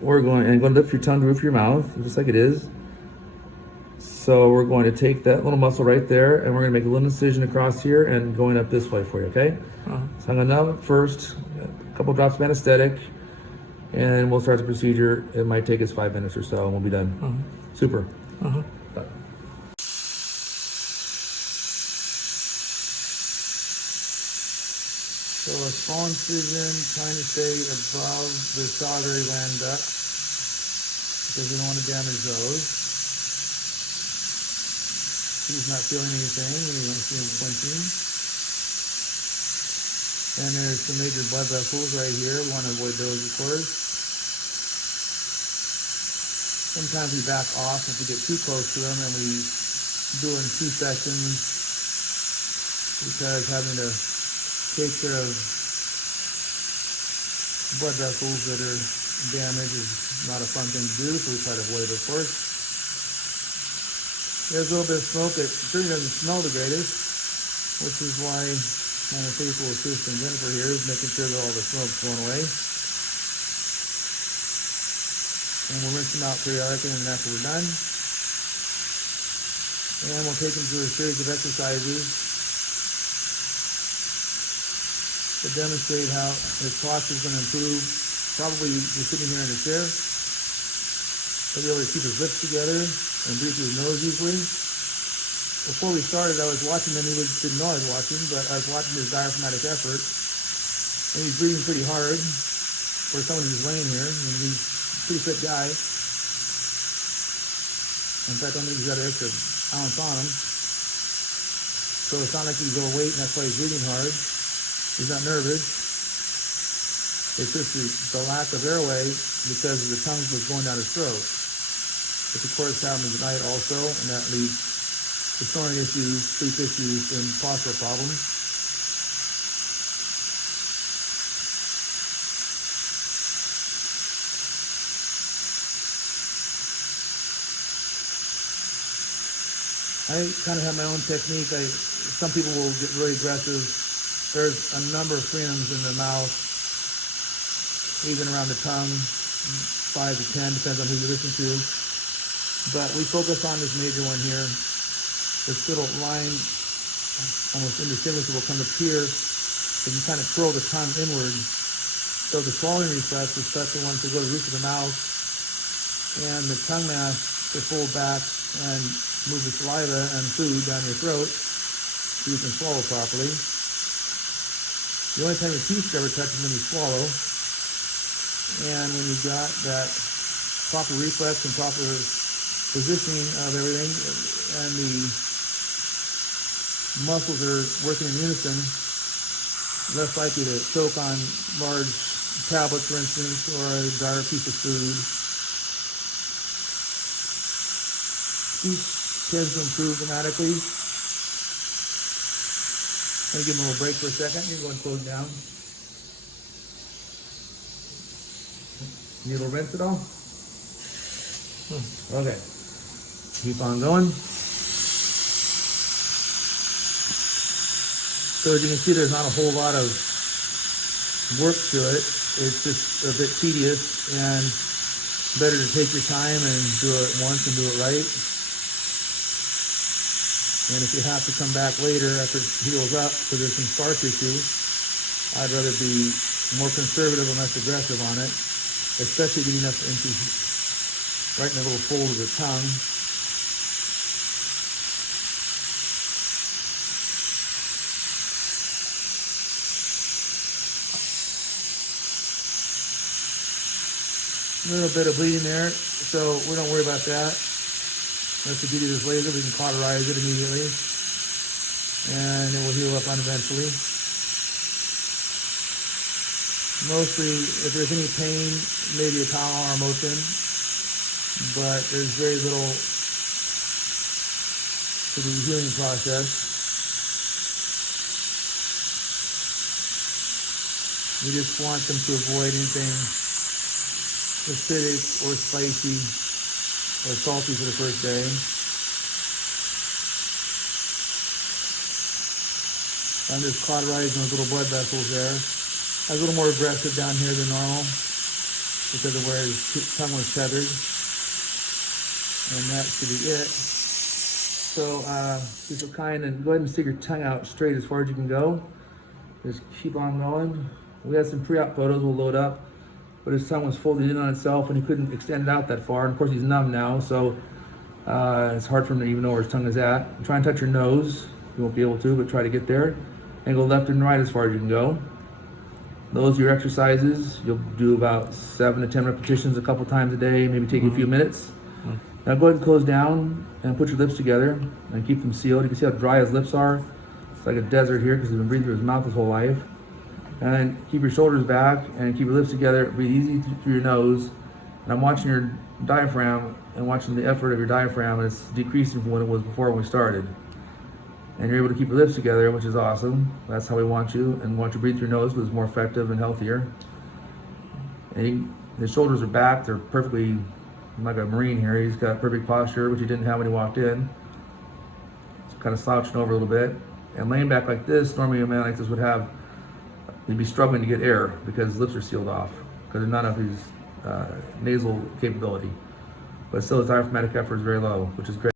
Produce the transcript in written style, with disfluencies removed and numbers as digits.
We're going to lift your tongue to the roof of your mouth, just like it is. So we're going to take that little muscle right there, and we're going to make a little incision across here and going up this way for you, okay? So I'm going to numb it first, a couple drops of anesthetic, and we'll start the procedure. It might take us 5 minutes or so, and we'll be done. Super. Bye. So a small incision, trying to stay above the salivary gland duct because we don't want to damage those. He's not feeling anything. We don't see him flinching. And there's some major blood vessels right here. We want to avoid those, of course. Sometimes we back off if we get too close to them, and we do it in 2 sessions because having to take care of blood vessels that are damaged is not a fun thing to do, so we try to avoid it, of course. There's a little bit of smoke. It certainly doesn't smell the greatest, which is why my faithful assistant Jennifer here is making sure that all the smoke's going away. And we'll rinse them out periodically, and after we're done. And we'll take them through a series of exercises to demonstrate how his posture is going to improve. Probably just sitting here in a chair. He'll be able to keep his lips together and breathe through his nose easily. Before we started, I was watching him. He didn't know I was watching, but I was watching his diaphragmatic effort. And he's breathing pretty hard for someone who's laying here. And he's a pretty fit guy. In fact, I don't think he's got an extra ounce on him. So it's not like he's overweight, and that's why he's breathing hard. He's not nervous. It's just the lack of airway because the tongue was going down his throat. Which of course happens at night also, and that leads to snoring issues, sleep issues, and postural problems. I kind of have my own technique. Some people will get really aggressive. There's a number of freedoms in the mouth, even around the tongue, 5 to 10, depends on who you listen to. But we focus on this major one here. This little line, almost indistinguishable, comes up here, so you kind of curl the tongue inward. So the swallowing reflex is such a one to go to the roof of the mouth, and the tongue mass to fold back and move the saliva and food down your throat so you can swallow properly. The only time your teeth ever touch is when you swallow. And when you've got that proper reflex and proper positioning of everything, and the muscles are working in unison, less likely to choke on large tablets, for instance, or a dry piece of food. Speech tends to improve dramatically. I'm going to give him a little break for a second. You're going to close down. Need a little rinse at all? Okay. Keep on going. So as you can see, there's not a whole lot of work to it. It's just a bit tedious, and better to take your time and do it once and do it right. And if you have to come back later after it heals up because there's some scar tissue, I'd rather be more conservative and less aggressive on it, especially getting up into right in the little fold of the tongue. A little bit of bleeding there, so we don't worry about that. Once we give you this laser, we can cauterize it immediately, and it will heal up on eventually. Mostly, if there's any pain, maybe a Tylenol or Motrin, but there's very little to the healing process. We just want them to avoid anything acidic or spicy or salty for the first day. I'm just cauterizing those little blood vessels there. I was a little more aggressive down here than normal. because of where his tongue was tethered. And that should be it. So be so kind and go ahead and stick your tongue out straight as far as you can go. Just keep on going. We had some pre-op photos we'll load up, but his tongue was folded in on itself and he couldn't extend it out that far. And of course he's numb now, so it's hard for him to even know where his tongue is at. Try and touch your nose. You won't be able to, but try to get there. And go left and right as far as you can go. Those are your exercises. You'll do about 7 to 10 repetitions a couple times a day, maybe take a few minutes. Now go ahead and close down and put your lips together and keep them sealed. You can see how dry his lips are. It's like a desert here because he's been breathing through his mouth his whole life. And then keep your shoulders back and keep your lips together. Breathe easy through your nose. And I'm watching your diaphragm and watching the effort of your diaphragm, and it's decreasing from what it was before when we started. And you're able to keep your lips together, which is awesome. That's how we want you. And we want you to breathe through your nose because it's more effective and healthier. And the shoulders are back. They're perfectly, like a Marine here. He's got perfect posture, which he didn't have when he walked in. He's kind of slouching over a little bit. And laying back like this, normally a man like this would have, he'd be struggling to get air because his lips are sealed off because there's not enough of his nasal capability. But still his diaphragmatic effort is very low, which is great.